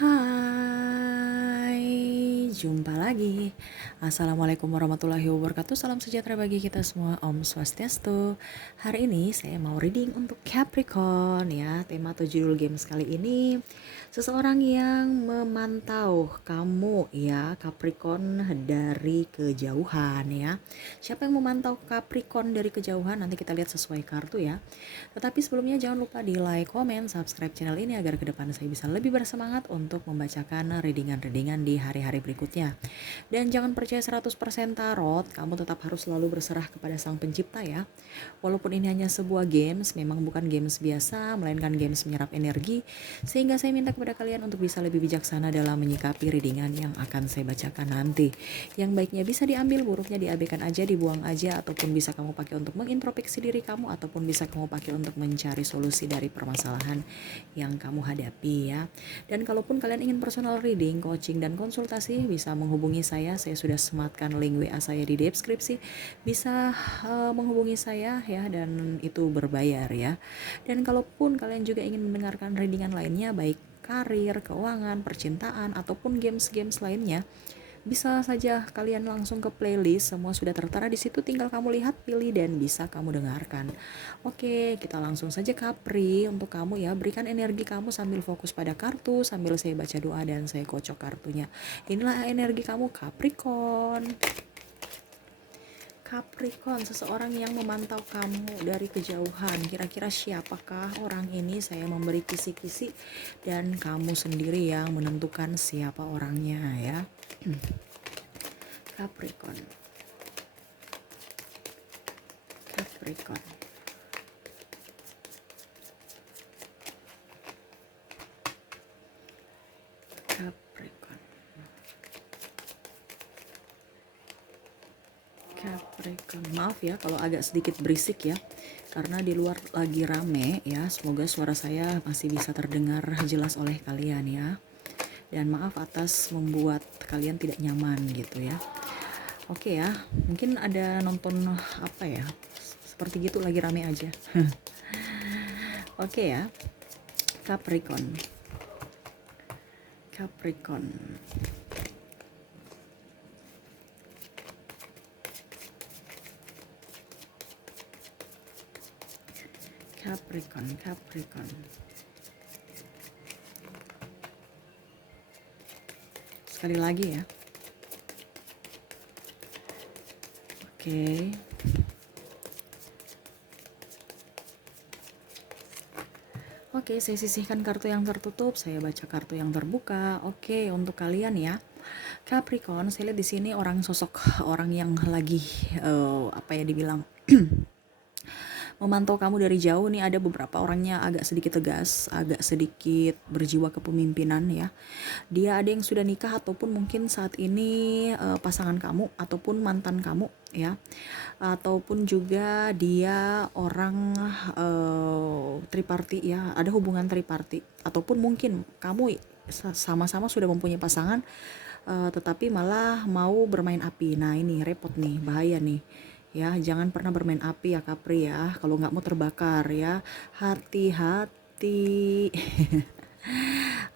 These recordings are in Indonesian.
Hai, jumpa lagi. Assalamualaikum warahmatullahi wabarakatuh. Salam sejahtera bagi kita semua. Om Swastiastu. Hari ini saya mau reading untuk Capricorn ya. Tema atau judul games kali ini seseorang yang memantau kamu ya, Capricorn dari kejauhan ya. Siapa yang memantau Capricorn dari kejauhan? Nanti kita lihat sesuai kartu ya. Tetapi sebelumnya jangan lupa di like, comment, subscribe channel ini agar ke depan saya bisa lebih bersemangat untuk membacakan readingan-readingan di hari-hari berikutnya. Dan jangan percaya 100% tarot, kamu tetap harus selalu berserah kepada Sang Pencipta ya. Walaupun ini hanya sebuah games, memang bukan games biasa, melainkan games menyerap energi, sehingga saya minta kepada kalian untuk bisa lebih bijaksana dalam menyikapi readingan yang akan saya bacakan nanti. Yang baiknya bisa diambil, buruknya diabaikan aja, dibuang aja, ataupun bisa kamu pakai untuk mengintrospeksi diri kamu, ataupun bisa kamu pakai untuk mencari solusi dari permasalahan yang kamu hadapi ya. Dan kalaupun kalian ingin personal reading, coaching, dan konsultasi, bisa menghubungi saya sudah sematkan link WA saya di deskripsi, bisa menghubungi saya ya, dan itu berbayar ya. Dan kalaupun kalian juga ingin mendengarkan readingan lainnya, baik karir, keuangan, percintaan, ataupun games-games lainnya, bisa saja kalian langsung ke playlist, semua sudah tertera di situ, tinggal kamu lihat, pilih, dan bisa kamu dengarkan. Oke, kita langsung saja Capri untuk kamu ya. Berikan energi kamu sambil fokus pada kartu, sambil saya baca doa dan saya kocok kartunya. Inilah energi kamu Capricorn. Capricorn, seseorang yang memantau kamu dari kejauhan. Kira-kira siapakah orang ini? Saya memberi kisi-kisi dan kamu sendiri yang menentukan siapa orangnya ya. Capricorn. Capricorn. Capricorn. Capricorn. Maaf ya kalau agak sedikit berisik ya, karena di luar lagi rame ya. Semoga suara saya masih bisa terdengar jelas oleh kalian ya. Dan maaf atas membuat kalian tidak nyaman gitu ya. Oke ya, mungkin ada nonton apa ya, seperti gitu lagi rame aja. Oke ya, Capricorn. Capricorn. Capricorn, Capricorn. Sekali lagi ya. Oke. Oke, saya sisihkan kartu yang tertutup, saya baca kartu yang terbuka. Oke, untuk kalian ya. Capricorn, saya lihat di sini sosok orang yang lagi apa ya dibilang memantau kamu dari jauh nih. Ada beberapa orangnya agak sedikit tegas, agak sedikit berjiwa kepemimpinan ya. Dia ada yang sudah nikah ataupun mungkin saat ini pasangan kamu ataupun mantan kamu ya. Ataupun juga dia orang triparty ya, ada hubungan triparty, ataupun mungkin kamu sama-sama sudah mempunyai pasangan tetapi malah mau bermain api. Nah ini repot nih, bahaya nih ya. Jangan pernah bermain api ya Capri ya, kalau nggak mau terbakar ya, hati-hati.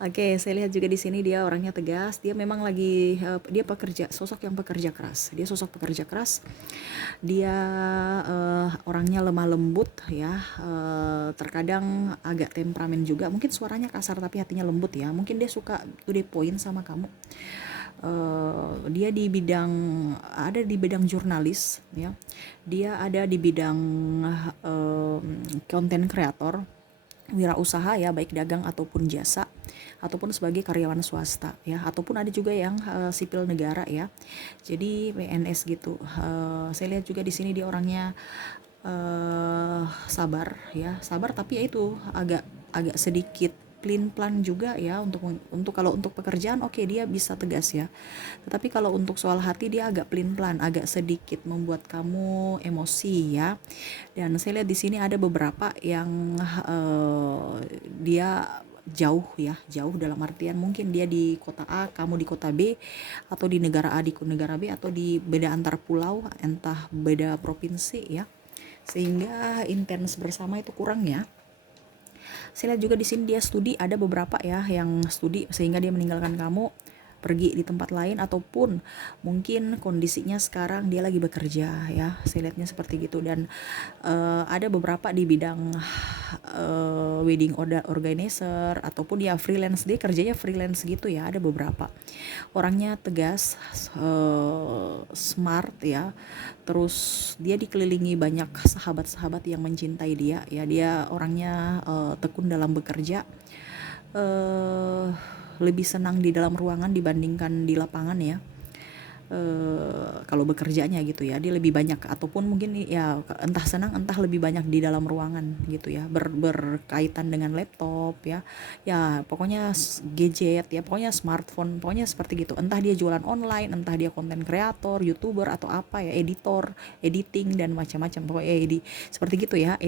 Oke, saya lihat juga di sini dia orangnya tegas. Dia memang lagi dia pekerja, sosok yang pekerja keras. Dia sosok pekerja keras. Dia orangnya lemah lembut ya. Terkadang agak temperamen juga. Mungkin suaranya kasar tapi hatinya lembut ya. Mungkin dia suka to the point sama kamu. Dia ada di bidang jurnalis ya. Dia ada di bidang content creator, wirausaha ya, baik dagang ataupun jasa, ataupun sebagai karyawan swasta ya, ataupun ada juga yang sipil negara ya, jadi PNS gitu. Saya lihat juga di sini dia orangnya sabar ya, sabar, tapi ya itu agak sedikit clean plan juga ya. Kalau untuk pekerjaan oke, dia bisa tegas ya, tetapi kalau untuk soal hati dia agak clean plan, agak sedikit membuat kamu emosi ya. Dan saya lihat di sini ada beberapa yang dia jauh ya, jauh dalam artian mungkin dia di kota A, kamu di kota B, atau di negara A di negara B, atau di beda antar pulau, entah beda provinsi ya, sehingga intens bersama itu kurang ya. Saya lihat juga di sini dia studi, ada beberapa ya yang studi sehingga dia meninggalkan kamu pergi di tempat lain, ataupun mungkin kondisinya sekarang dia lagi bekerja ya, saya lihatnya seperti gitu. Dan ada beberapa di bidang wedding organizer ataupun ya freelance, dia kerjanya freelance gitu ya, ada beberapa. Orangnya tegas, smart ya, terus dia dikelilingi banyak sahabat-sahabat yang mencintai dia ya, dia orangnya tekun dalam bekerja, eh lebih senang di dalam ruangan dibandingkan di lapangan ya. Kalau bekerjanya gitu ya, dia lebih banyak, ataupun mungkin ya entah senang entah lebih banyak di dalam ruangan gitu ya, berkaitan dengan laptop ya, ya pokoknya gadget ya, pokoknya smartphone, pokoknya seperti gitu. Entah dia jualan online, entah dia konten kreator, youtuber, atau apa ya, editor, editing dan macam-macam, pokoknya seperti gitu ya,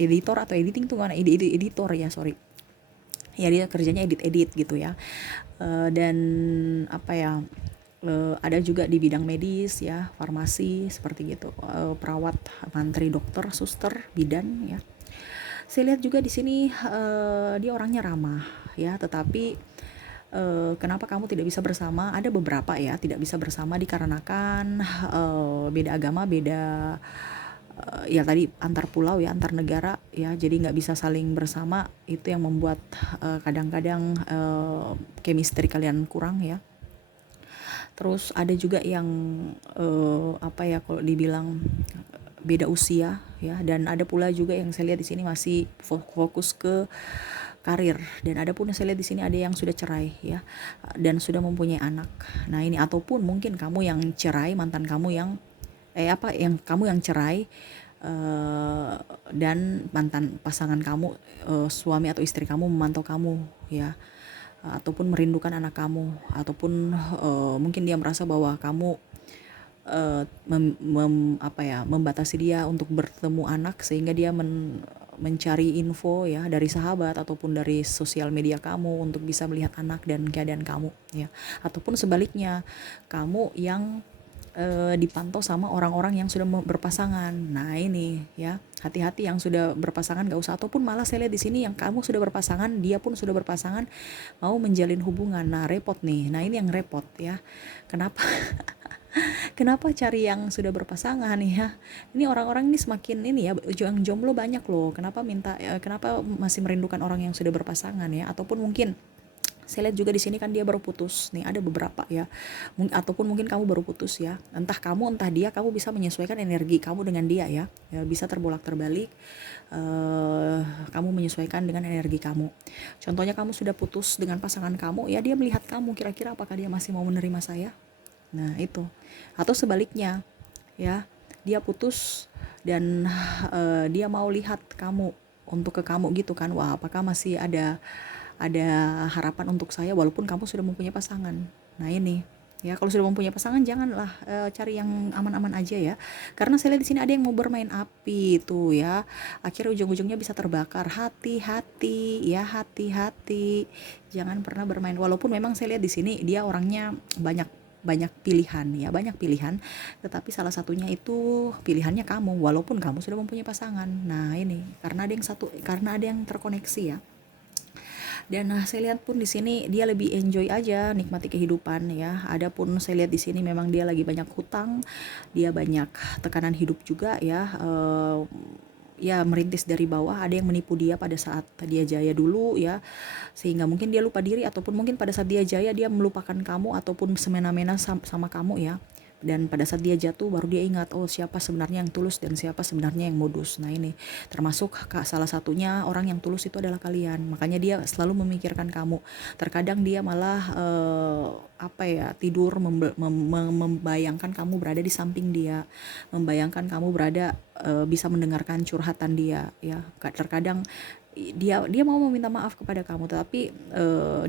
editor atau editing tuh mana, editor ya, sorry ya, dia kerjanya edit gitu ya. Dan apa ya, ada juga di bidang medis ya, farmasi seperti gitu, perawat, mantri, dokter, suster, bidan ya. Saya lihat juga di sini dia orangnya ramah ya, tetapi kenapa kamu tidak bisa bersama, ada beberapa ya tidak bisa bersama dikarenakan beda agama, beda ya tadi antar pulau ya, antar negara ya, jadi nggak bisa saling bersama, itu yang membuat kadang-kadang chemistry kalian kurang ya. Terus ada juga yang apa ya, kalau dibilang beda usia ya, dan ada pula juga yang saya lihat di sini masih fokus ke karir, dan ada pun yang saya lihat di sini ada yang sudah cerai ya, dan sudah mempunyai anak. Nah ini, ataupun mungkin kamu yang cerai, mantan kamu yang apa yang kamu yang cerai, dan mantan pasangan kamu, suami atau istri kamu memantau kamu ya, ataupun merindukan anak kamu, ataupun mungkin dia merasa bahwa kamu apa ya, membatasi dia untuk bertemu anak, sehingga dia mencari info ya dari sahabat ataupun dari sosial media kamu untuk bisa melihat anak dan keadaan kamu ya, ataupun sebaliknya kamu yang dipantau sama orang-orang yang sudah berpasangan. Nah ini ya, hati-hati yang sudah berpasangan, gak usah, ataupun malah saya lihat di sini yang kamu sudah berpasangan, dia pun sudah berpasangan, mau menjalin hubungan. Nah repot nih, nah ini yang repot ya. Kenapa? Kenapa cari yang sudah berpasangan ya? Ini orang-orang ini semakin ini ya, yang jomblo banyak loh. Kenapa kenapa masih merindukan orang yang sudah berpasangan ya? Ataupun mungkin saya lihat juga di sini kan dia baru putus nih, ada beberapa ya, ataupun mungkin kamu baru putus ya, entah kamu entah dia, kamu bisa menyesuaikan energi kamu dengan dia ya, ya bisa terbolak terbalik, kamu menyesuaikan dengan energi kamu. Contohnya kamu sudah putus dengan pasangan kamu ya, dia melihat kamu, kira-kira apakah dia masih mau menerima saya. Nah itu, atau sebaliknya ya, dia putus dan dia mau lihat kamu, untuk ke kamu gitu kan, wah apakah masih ada harapan untuk saya walaupun kamu sudah mempunyai pasangan. Nah ini ya, kalau sudah mempunyai pasangan janganlah cari yang aman-aman aja ya, karena saya lihat di sini ada yang mau bermain api tuh ya, akhirnya ujung-ujungnya bisa terbakar. Hati-hati ya, hati-hati, jangan pernah bermain, walaupun memang saya lihat di sini dia orangnya banyak banyak pilihan ya, banyak pilihan, tetapi salah satunya itu pilihannya kamu walaupun kamu sudah mempunyai pasangan. Nah ini karena ada yang terkoneksi ya. Dan saya lihat pun di sini dia lebih enjoy aja, nikmati kehidupan ya. Adapun saya lihat di sini memang dia lagi banyak hutang, dia banyak tekanan hidup juga ya. Ya merintis dari bawah, ada yang menipu dia pada saat dia jaya dulu ya, sehingga mungkin dia lupa diri, ataupun mungkin pada saat dia jaya dia melupakan kamu, ataupun semena-mena sama kamu ya, dan pada saat dia jatuh baru dia ingat, oh siapa sebenarnya yang tulus dan siapa sebenarnya yang modus. Nah ini termasuk salah satunya orang yang tulus itu adalah kalian, makanya dia selalu memikirkan kamu. Terkadang dia malah apa ya, tidur membayangkan kamu berada di samping dia, membayangkan kamu berada bisa mendengarkan curhatan dia ya. Terkadang dia mau meminta maaf kepada kamu, tetapi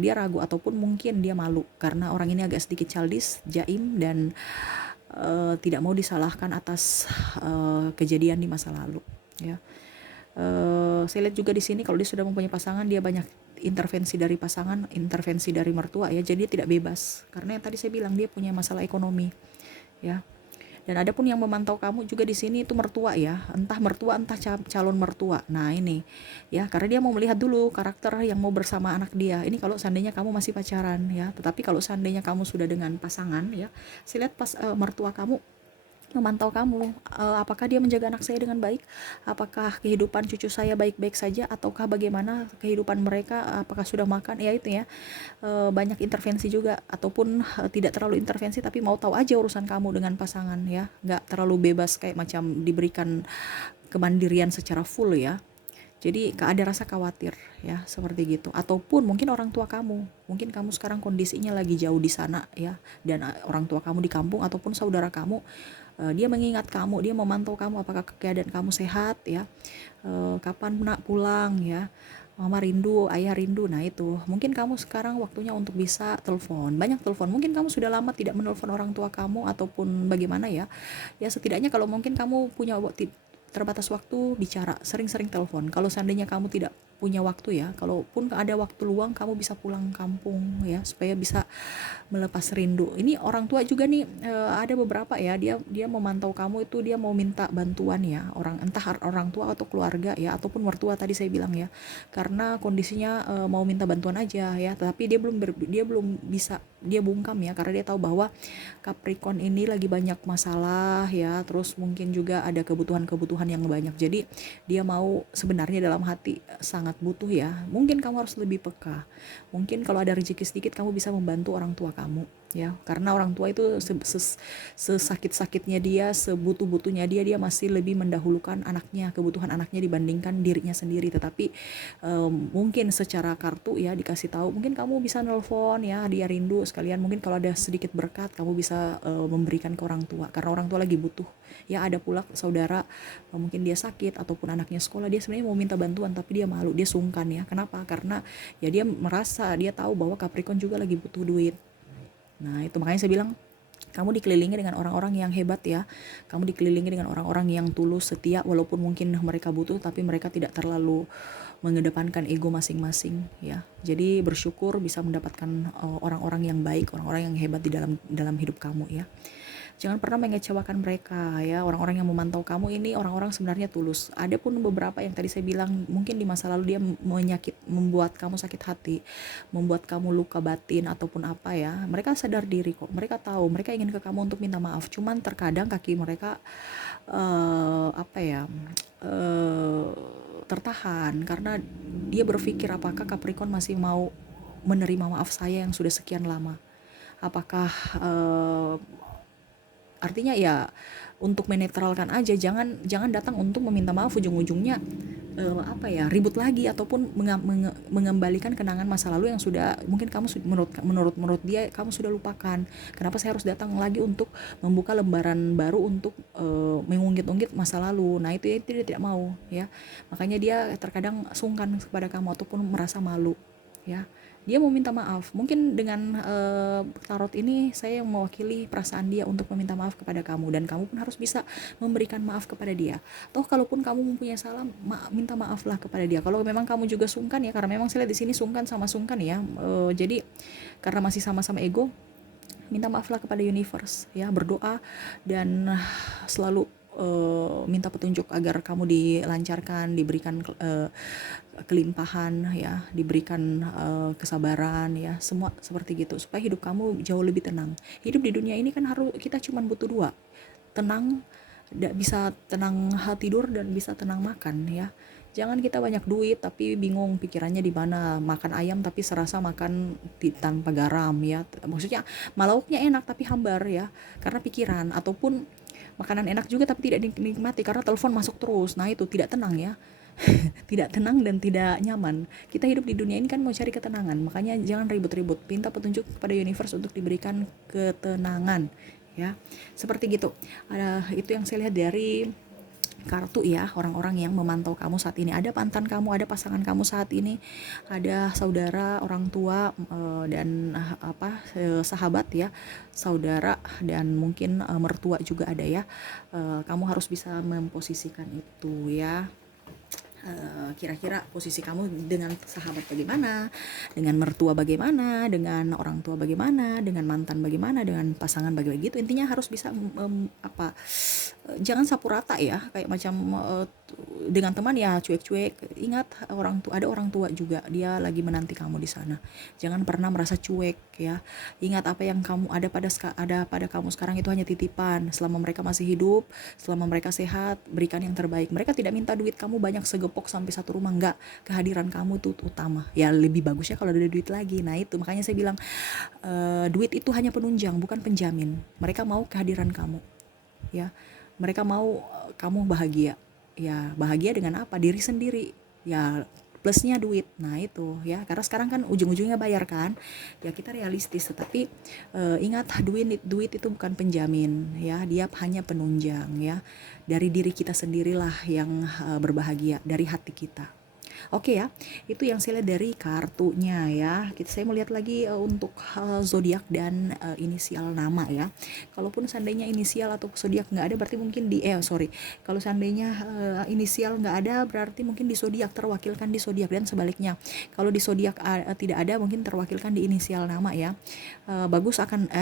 dia ragu, ataupun mungkin dia malu karena orang ini agak sedikit childish, jaim, dan tidak mau disalahkan atas kejadian di masa lalu ya. Saya lihat juga di sini kalau dia sudah mempunyai pasangan, dia banyak intervensi dari pasangan, intervensi dari mertua ya, jadi dia tidak bebas karena yang tadi saya bilang dia punya masalah ekonomi ya. Dan ada pun yang memantau kamu juga di sini itu mertua ya, entah mertua entah calon mertua. Nah ini ya, karena dia mau melihat dulu karakter yang mau bersama anak dia. Ini kalau seandainya kamu masih pacaran ya. Tetapi kalau seandainya kamu sudah dengan pasangan ya, saya lihat pas mertua kamu memantau kamu, apakah dia menjaga anak saya dengan baik, apakah kehidupan cucu saya baik-baik saja, ataukah bagaimana kehidupan mereka, apakah sudah makan, ya itu ya, banyak intervensi juga, ataupun tidak terlalu intervensi tapi mau tahu aja urusan kamu dengan pasangan ya, nggak terlalu bebas kayak macam diberikan kemandirian secara full ya. Jadi ada rasa khawatir ya, seperti gitu. Ataupun mungkin orang tua kamu, mungkin kamu sekarang kondisinya lagi jauh di sana ya, dan orang tua kamu di kampung ataupun saudara kamu, dia mengingat kamu, dia memantau kamu apakah keadaan kamu sehat ya, kapan nak pulang ya, mama rindu, ayah rindu. Nah itu mungkin kamu sekarang waktunya untuk bisa telepon, banyak telepon. Mungkin kamu sudah lama tidak menelpon orang tua kamu ataupun bagaimana ya, ya setidaknya kalau mungkin kamu punya terbatas waktu bicara, sering-sering telepon. Kalau seandainya kamu tidak punya waktu ya, kalaupun ada waktu luang kamu bisa pulang kampung ya, supaya bisa melepas rindu. Ini orang tua juga nih, ada beberapa ya, dia memantau kamu itu, dia mau minta bantuan ya, entah orang tua atau keluarga ya, ataupun mertua tadi saya bilang ya, karena kondisinya mau minta bantuan aja ya, tapi dia belum bisa, dia bungkam ya, karena dia tahu bahwa Capricorn ini lagi banyak masalah ya, terus mungkin juga ada kebutuhan-kebutuhan yang banyak. Jadi dia mau, sebenarnya dalam hati sangat butuh ya. Mungkin kamu harus lebih peka. Mungkin kalau ada rezeki sedikit kamu bisa membantu orang tua kamu ya, karena orang tua itu sesakit-sakitnya dia, sebutuh-butuhnya dia masih lebih mendahulukan anaknya, kebutuhan anaknya dibandingkan dirinya sendiri. Tetapi mungkin secara kartu ya dikasih tahu, mungkin kamu bisa nelpon ya, dia rindu sekalian, mungkin kalau ada sedikit berkat kamu bisa memberikan ke orang tua, karena orang tua lagi butuh ya. Ada pula saudara, mungkin dia sakit ataupun anaknya sekolah, dia sebenarnya mau minta bantuan tapi dia malu, dia sungkan ya. Kenapa? Karena ya dia merasa, dia tahu bahwa Capricorn juga lagi butuh duit. Nah itu makanya saya bilang, kamu dikelilingi dengan orang-orang yang hebat ya, kamu dikelilingi dengan orang-orang yang tulus, setia, walaupun mungkin mereka butuh tapi mereka tidak terlalu mengedepankan ego masing-masing ya. Jadi bersyukur bisa mendapatkan orang-orang yang baik, orang-orang yang hebat di dalam hidup kamu ya. Jangan pernah mengecewakan mereka ya. Orang-orang yang memantau kamu ini orang-orang sebenarnya tulus. Ada pun beberapa yang tadi saya bilang, mungkin di masa lalu dia membuat kamu sakit hati, membuat kamu luka batin ataupun apa ya. Mereka sadar diri kok. Mereka tahu, mereka ingin ke kamu untuk minta maaf. Cuman terkadang kaki mereka apa ya? Tertahan karena dia berpikir, apakah Capricorn masih mau menerima maaf saya yang sudah sekian lama? Apakah artinya ya untuk menetralkan aja, jangan datang untuk meminta maaf, ujung-ujungnya apa ya, ribut lagi ataupun mengembalikan kenangan masa lalu yang sudah mungkin kamu menurut dia kamu sudah lupakan. Kenapa saya harus datang lagi untuk membuka lembaran baru untuk mengungkit-ungkit masa lalu? Nah itu dia tidak mau ya, makanya dia terkadang sungkan kepada kamu ataupun merasa malu ya. Dia mau minta maaf. Mungkin dengan tarot ini saya mewakili perasaan dia untuk meminta maaf kepada kamu, dan kamu pun harus bisa memberikan maaf kepada dia. Toh kalaupun kamu mempunyai salah, minta maaflah kepada dia. Kalau memang kamu juga sungkan ya, karena memang saya lihat di sini sungkan sama sungkan ya. Jadi karena masih sama-sama ego, minta maaflah kepada universe ya, berdoa dan selalu minta petunjuk agar kamu dilancarkan, diberikan kelimpahan ya, diberikan kesabaran ya, semua seperti gitu, supaya hidup kamu jauh lebih tenang. Hidup di dunia ini kan harus, kita cuma butuh dua, tenang, bisa tenang tidur dan bisa tenang makan ya. Jangan kita banyak duit tapi bingung pikirannya di mana, makan ayam tapi serasa makan tanpa garam ya. Maksudnya malauknya enak tapi hambar ya, karena pikiran. Ataupun makanan enak juga tapi tidak dinikmati karena telepon masuk terus. Nah itu tidak tenang ya. Tidak tenang dan tidak nyaman. Kita hidup di dunia ini kan mau cari ketenangan, makanya jangan ribut-ribut, minta petunjuk kepada universe untuk diberikan ketenangan ya, seperti gitu. Itu yang saya lihat dari kartu ya, orang-orang yang memantau kamu saat ini. Ada mantan kamu, ada pasangan kamu saat ini, ada saudara, orang tua, dan sahabat ya, saudara, dan mungkin mertua juga ada ya. Kamu harus bisa memposisikan itu ya. Kira-kira posisi kamu dengan sahabat bagaimana, dengan mertua bagaimana, dengan orang tua bagaimana, dengan mantan bagaimana, dengan pasangan bagaimana gitu. Intinya harus bisa jangan sapu rata ya, kayak macam dengan teman ya cuek-cuek. Ingat ada orang tua juga, dia lagi menanti kamu di sana. Jangan pernah merasa cuek ya. Ingat apa yang kamu ada pada kamu sekarang itu hanya titipan. Selama mereka masih hidup, selama mereka sehat, berikan yang terbaik. Mereka tidak minta duit kamu banyak segepok sampai satu rumah, enggak. Kehadiran kamu itu utama. Ya lebih bagusnya kalau ada duit lagi. Nah itu makanya saya bilang duit itu hanya penunjang, bukan penjamin. Mereka mau kehadiran kamu, ya. Mereka mau kamu bahagia. Ya, bahagia dengan apa? Diri sendiri. Ya, plusnya duit. Nah, itu ya. Karena sekarang kan ujung-ujungnya bayar kan. Ya kita realistis, tetapi ingat duit itu bukan penjamin ya. Dia hanya penunjang ya. Dari diri kita sendirilah yang berbahagia, dari hati kita. Oke ya, itu yang saya lihat dari kartunya ya. Saya mau lihat lagi untuk zodiak dan inisial nama ya. Kalaupun seandainya inisial atau zodiak nggak ada, berarti mungkin kalau seandainya inisial nggak ada, berarti mungkin di zodiak, terwakilkan di zodiak, dan sebaliknya. Kalau di zodiak tidak ada, mungkin terwakilkan di inisial nama ya. Bagus akan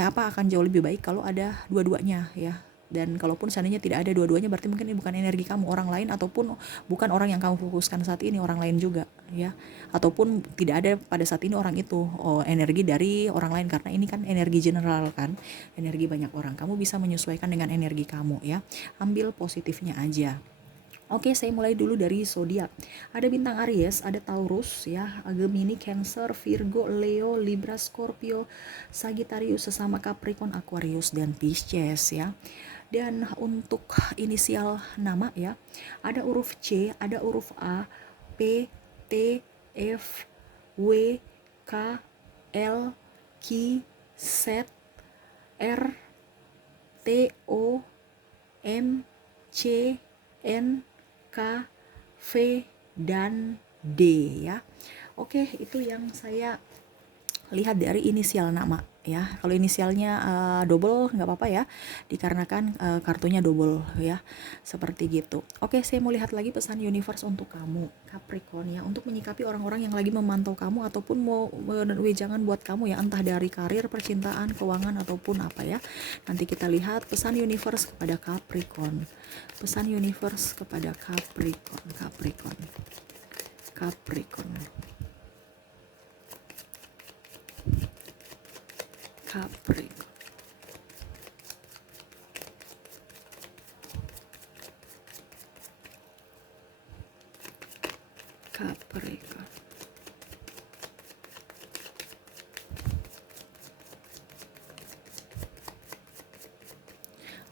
jauh lebih baik kalau ada dua-duanya ya. Dan kalaupun seandainya tidak ada dua-duanya, berarti mungkin ini bukan energi kamu, orang lain, ataupun bukan orang yang kamu fokuskan saat ini, orang lain juga ya. Ataupun tidak ada pada saat ini orang itu, energi dari orang lain, karena ini kan energi general kan, energi banyak orang. Kamu bisa menyesuaikan dengan energi kamu ya. Ambil positifnya aja. Oke, saya mulai dulu dari zodiak. Ada bintang Aries, ada Taurus ya, Gemini, Cancer, Virgo, Leo, Libra, Scorpio, Sagittarius, sesama Capricorn, Aquarius, dan Pisces ya. Dan untuk inisial nama ya, ada huruf C, ada huruf A, P, T, F, W, K, L, Q, Z, R, T, O, M, C, N, K, V, dan D ya. Oke, itu yang saya lihat dari inisial nama ya. Kalau inisialnya double nggak apa-apa ya, dikarenakan kartunya double ya, seperti gitu. Oke, saya mau lihat lagi pesan universe untuk kamu Capricorn ya, untuk menyikapi orang-orang yang lagi memantau kamu ataupun mau wejangan buat kamu ya, entah dari karir, percintaan, keuangan, ataupun apa ya. Nanti kita lihat pesan universe kepada Capricorn. Pesan universe kepada Capricorn. Capricorn. Capricorn. Capricorn.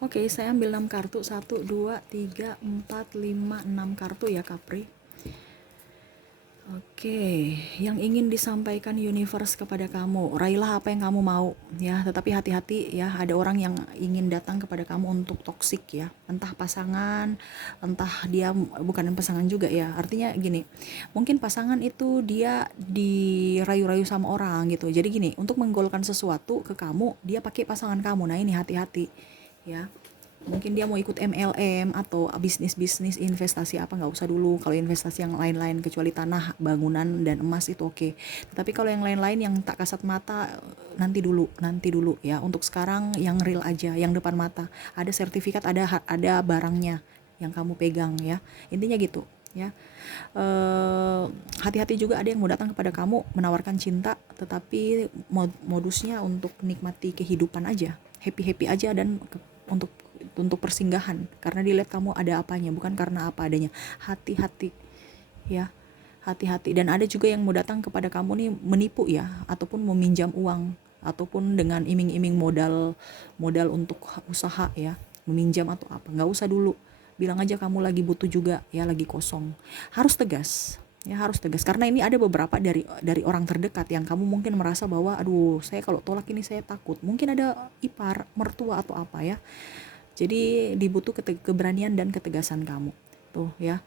Oke, saya ambil 6 kartu. 1, 2, 3, 4, 5, 6 kartu ya Capri. Oke, yang ingin disampaikan universe kepada kamu, raihlah apa yang kamu mau ya, tetapi hati-hati ya, ada orang yang ingin datang kepada kamu untuk toksik ya, entah pasangan, entah dia bukan pasangan juga ya. Artinya gini, mungkin pasangan itu dia dirayu-rayu sama orang gitu. Jadi gini, untuk menggolkan sesuatu ke kamu, dia pakai pasangan kamu. Nah, ini hati-hati ya. Mungkin dia mau ikut MLM atau bisnis investasi apa, nggak usah dulu. Kalau investasi yang lain-lain kecuali tanah, bangunan, dan emas itu oke. Tapi kalau yang lain-lain yang tak kasat mata, nanti dulu ya. Untuk sekarang yang real aja, yang depan mata. Ada sertifikat, ada barangnya yang kamu pegang ya. Intinya gitu ya. Hati-hati juga, ada yang mau datang kepada kamu menawarkan cinta, tetapi modusnya untuk nikmati kehidupan aja, happy aja, dan untuk persinggahan, karena dilihat kamu ada apanya, bukan karena apa adanya. Hati-hati ya, hati-hati. Dan ada juga yang mau datang kepada kamu nih menipu ya, ataupun meminjam uang, ataupun dengan iming-iming modal untuk usaha ya, meminjam atau apa. Nggak usah dulu, bilang aja kamu lagi butuh juga ya, lagi kosong. Harus tegas ya, harus tegas, karena ini ada beberapa dari orang terdekat yang kamu mungkin merasa bahwa aduh, saya kalau tolak ini saya takut, mungkin ada ipar, mertua, atau apa ya. Jadi dibutuh keberanian dan ketegasan kamu tuh ya.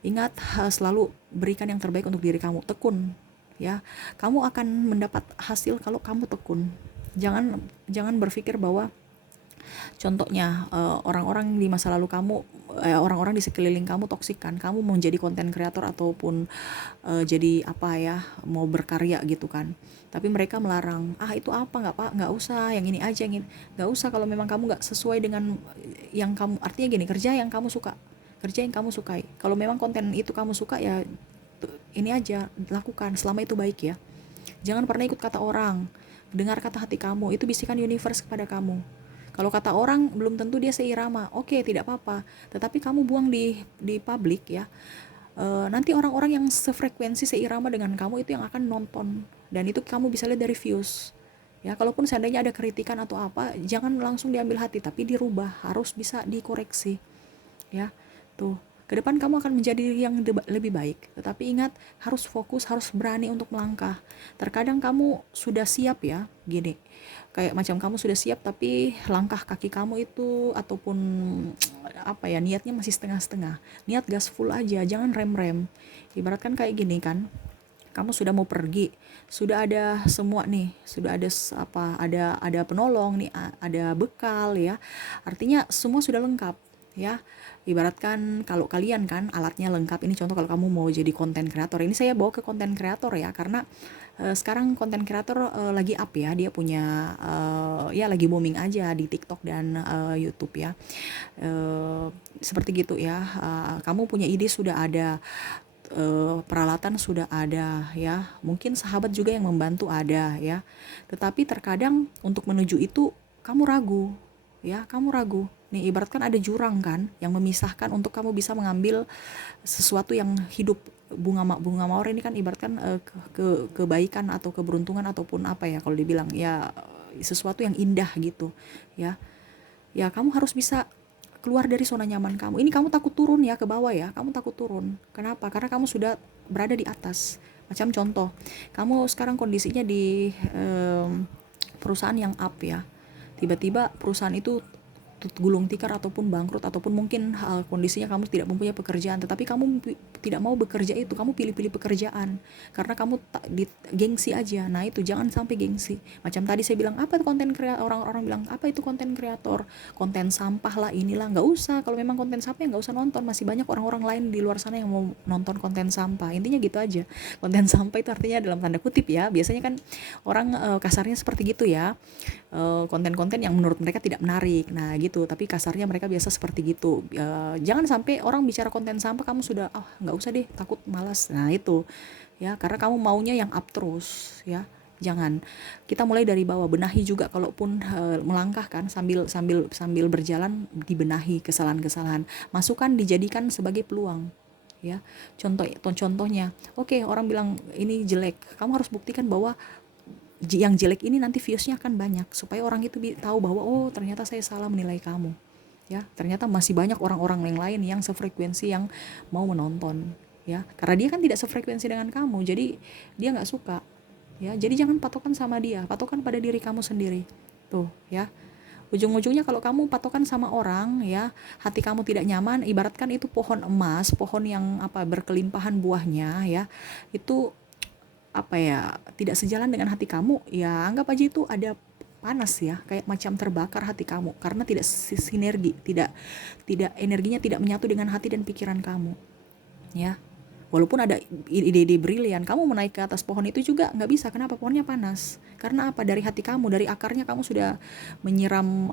Ingat, selalu berikan yang terbaik untuk diri kamu, tekun ya. Kamu akan mendapat hasil kalau kamu tekun. Jangan berpikir bahwa Contohnya orang-orang di masa lalu kamu, orang-orang di sekeliling kamu toksik kan, kamu mau jadi konten kreator ataupun jadi apa ya, mau berkarya gitu kan, tapi mereka melarang, itu apa, nggak pak, nggak usah yang ini aja, yang ini nggak usah kalau memang kamu nggak sesuai dengan yang kamu, artinya gini, kerja yang kamu suka, kerja yang kamu sukai. Kalau memang konten itu kamu suka ya ini aja lakukan selama itu baik ya. Jangan pernah ikut kata orang. Dengar kata hati kamu, itu bisikan universe kepada kamu. Kalau kata orang belum tentu dia seirama. Oke, tidak apa-apa. Tetapi kamu buang di publik ya. Nanti orang-orang yang sefrekuensi seirama dengan kamu itu yang akan nonton, dan itu kamu bisa lihat dari views. Ya, kalaupun seandainya ada kritikan atau apa, jangan langsung diambil hati, tapi dirubah, harus bisa dikoreksi. Ya, tuh, ke depan kamu akan menjadi yang lebih baik, tetapi ingat, harus fokus, harus berani untuk melangkah. Terkadang kamu sudah siap ya, gini, kayak macam kamu sudah siap tapi langkah kaki kamu itu ataupun apa ya, niatnya masih setengah-setengah. Niat gas full aja, jangan rem-rem. Ibaratkan kayak gini kan, kamu sudah mau pergi, sudah ada semua nih, sudah ada ada penolong nih, ada bekal ya, artinya semua sudah lengkap ya. Ibaratkan kalau kalian kan alatnya lengkap, ini contoh kalau kamu mau jadi konten kreator, ini saya bawa ke konten kreator ya, karena sekarang konten kreator lagi up ya, dia punya ya lagi booming aja di TikTok dan YouTube ya. Seperti gitu ya, kamu punya ide sudah ada, peralatan sudah ada ya, mungkin sahabat juga yang membantu ada ya, tetapi terkadang untuk menuju itu kamu ragu ya, kamu ragu nih, ibaratkan ada jurang kan yang memisahkan untuk kamu bisa mengambil sesuatu yang hidup. Bunga mawar ini kan ibaratkan kebaikan atau keberuntungan ataupun apa ya, kalau dibilang ya sesuatu yang indah gitu ya. Ya, kamu harus bisa keluar dari zona nyaman kamu. Ini kamu takut turun ya ke bawah ya, kamu takut turun. Kenapa? Karena kamu sudah berada di atas. Macam contoh, kamu sekarang kondisinya di perusahaan yang up ya. Tiba-tiba perusahaan itu gulung tikar ataupun bangkrut, ataupun mungkin kondisinya kamu tidak mempunyai pekerjaan, tetapi kamu tidak mau bekerja itu, kamu pilih-pilih pekerjaan karena kamu gengsi aja. Nah itu jangan sampai gengsi. Macam tadi saya bilang, apa itu konten kreator, orang-orang bilang apa itu konten kreator, konten sampah lah inilah, nggak usah. Kalau memang konten sampah ya nggak usah nonton, masih banyak orang-orang lain di luar sana yang mau nonton konten sampah. Intinya gitu aja. Konten sampah itu artinya dalam tanda kutip ya, biasanya kan orang kasarnya seperti gitu ya, konten-konten yang menurut mereka tidak menarik, nah gitu, tapi kasarnya mereka biasa seperti gitu. Jangan sampai orang bicara konten sampah kamu sudah nggak usah deh, takut, malas. Nah itu ya, karena kamu maunya yang up terus ya. Jangan, kita mulai dari bawah, benahi juga, kalaupun melangkah kan, sambil berjalan dibenahi kesalahan-kesalahan, masukan dijadikan sebagai peluang ya. Contohnya, oke, orang bilang ini jelek, kamu harus buktikan bahwa yang jelek ini nanti viewsnya akan banyak, supaya orang itu tahu bahwa oh ternyata saya salah menilai kamu ya, ternyata masih banyak orang-orang yang lain yang sefrekuensi yang mau menonton ya, karena dia kan tidak sefrekuensi dengan kamu, jadi dia nggak suka ya. Jadi jangan patokan sama dia, patokan pada diri kamu sendiri tuh ya. Ujung-ujungnya kalau kamu patokan sama orang ya, hati kamu tidak nyaman, ibaratkan itu pohon emas, pohon yang berkelimpahan buahnya ya, itu tidak sejalan dengan hati kamu ya, anggap aja itu ada panas ya, kayak macam terbakar hati kamu karena tidak sinergi, tidak energinya tidak menyatu dengan hati dan pikiran kamu ya. Walaupun ada ide-ide brilian, kamu menaik ke atas pohon itu juga nggak bisa. Kenapa? Pohonnya panas. Karena apa? Dari hati kamu, dari akarnya kamu sudah menyiram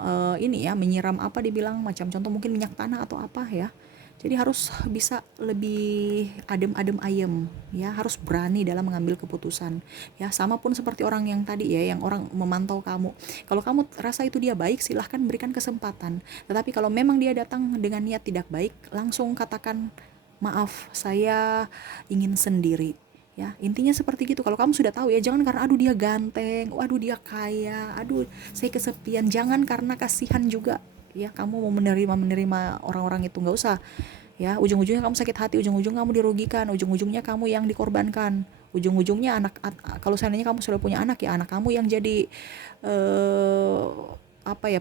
menyiram apa dibilang, macam contoh mungkin minyak tanah atau apa ya. Jadi harus bisa lebih adem-adem ayem ya, harus berani dalam mengambil keputusan ya. Sama pun seperti orang yang tadi ya, yang orang memantau kamu, kalau kamu rasa itu dia baik, silahkan berikan kesempatan. Tetapi kalau memang dia datang dengan niat tidak baik, langsung katakan maaf, saya ingin sendiri ya. Intinya seperti gitu. Kalau kamu sudah tahu ya, jangan karena aduh dia ganteng, aduh dia kaya, aduh saya kesepian, jangan karena kasihan juga ya kamu mau menerima orang-orang itu, nggak usah ya. Ujung-ujungnya kamu sakit hati, ujung-ujungnya kamu dirugikan, ujung-ujungnya kamu yang dikorbankan, ujung-ujungnya kalau seandainya kamu sudah punya anak ya, anak kamu yang jadi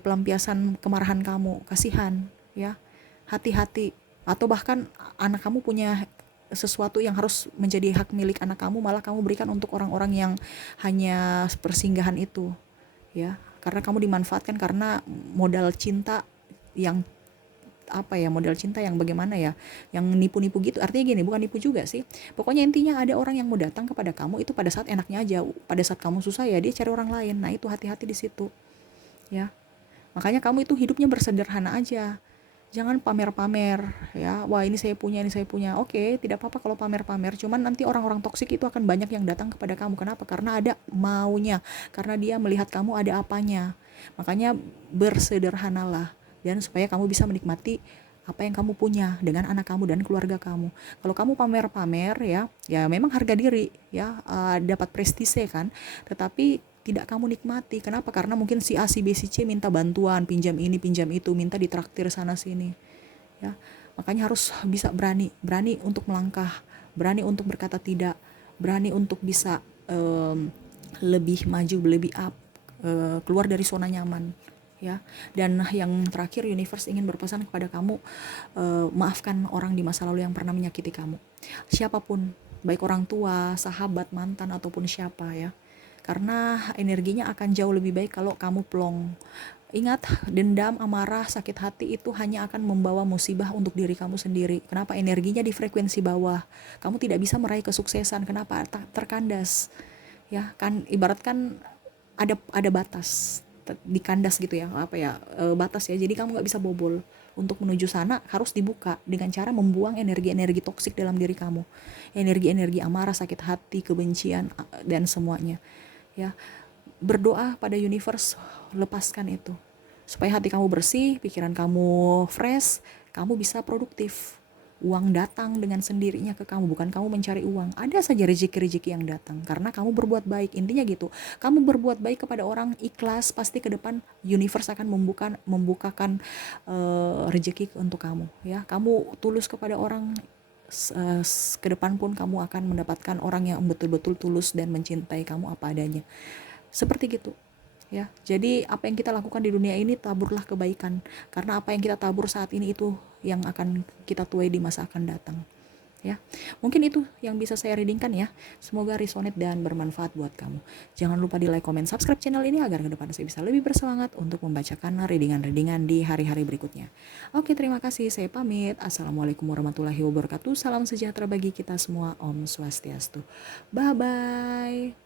pelampiasan kemarahan kamu, kasihan ya. Hati-hati. Atau bahkan anak kamu punya sesuatu yang harus menjadi hak milik anak kamu, malah kamu berikan untuk orang-orang yang hanya persinggahan itu ya. karena kamu dimanfaatkan karena modal cinta yang modal cinta yang bagaimana ya, yang nipu-nipu gitu. Artinya gini, bukan nipu juga sih, pokoknya intinya ada orang yang mau datang kepada kamu itu pada saat enaknya aja, pada saat kamu susah ya dia cari orang lain. Nah itu hati-hati di situ ya. Makanya kamu itu hidupnya bersederhana aja, jangan pamer-pamer ya, wah ini saya punya, ini saya punya. Oke, tidak apa-apa kalau pamer-pamer, cuman nanti orang-orang toksik itu akan banyak yang datang kepada kamu. Kenapa? Karena ada maunya, karena dia melihat kamu ada apanya. Makanya bersederhanalah, dan supaya kamu bisa menikmati apa yang kamu punya dengan anak kamu dan keluarga kamu. Kalau kamu pamer-pamer ya memang harga diri ya, dapat prestise kan, tetapi tidak kamu nikmati. Kenapa? Karena mungkin si A, si B, si C minta bantuan, pinjam ini, pinjam itu, minta ditraktir sana sini ya. Makanya harus bisa berani untuk melangkah, berani untuk berkata tidak, berani untuk bisa lebih maju, lebih up, keluar dari zona nyaman ya. Dan yang terakhir, universe ingin berpesan kepada kamu, maafkan orang di masa lalu yang pernah menyakiti kamu, siapapun, baik orang tua, sahabat, mantan, ataupun siapa ya, karena energinya akan jauh lebih baik kalau kamu plong. Ingat, dendam, amarah, sakit hati itu hanya akan membawa musibah untuk diri kamu sendiri. Kenapa? Energinya di frekuensi bawah, kamu tidak bisa meraih kesuksesan. Kenapa? Terkandas ya kan, ibaratkan ada batas, dikandas gitu ya, batas ya. Jadi kamu nggak bisa bobol. Untuk menuju sana harus dibuka dengan cara membuang energi-energi toksik dalam diri kamu, energi-energi amarah, sakit hati, kebencian, dan semuanya ya. Berdoa pada universe, lepaskan itu supaya hati kamu bersih, pikiran kamu fresh, kamu bisa produktif. Uang datang dengan sendirinya ke kamu, bukan kamu mencari uang. Ada saja rezeki-rezeki yang datang karena kamu berbuat baik. Intinya gitu, kamu berbuat baik kepada orang, ikhlas, pasti ke depan universe akan membukakan rezeki untuk kamu ya. Kamu tulus kepada orang, ke depan pun kamu akan mendapatkan orang yang betul-betul tulus dan mencintai kamu apa adanya. Seperti gitu ya. Jadi apa yang kita lakukan di dunia ini, taburlah kebaikan, karena apa yang kita tabur saat ini itu yang akan kita tuai di masa akan datang ya. Mungkin itu yang bisa saya readingkan ya. Semoga resonate dan bermanfaat buat kamu. Jangan lupa di like, comment, subscribe channel ini agar ke depan saya bisa lebih bersemangat untuk membacakan readingan-readingan di hari-hari berikutnya. Oke, terima kasih, saya pamit. Assalamualaikum warahmatullahi wabarakatuh. Salam sejahtera bagi kita semua. Om Swastiastu. Bye bye.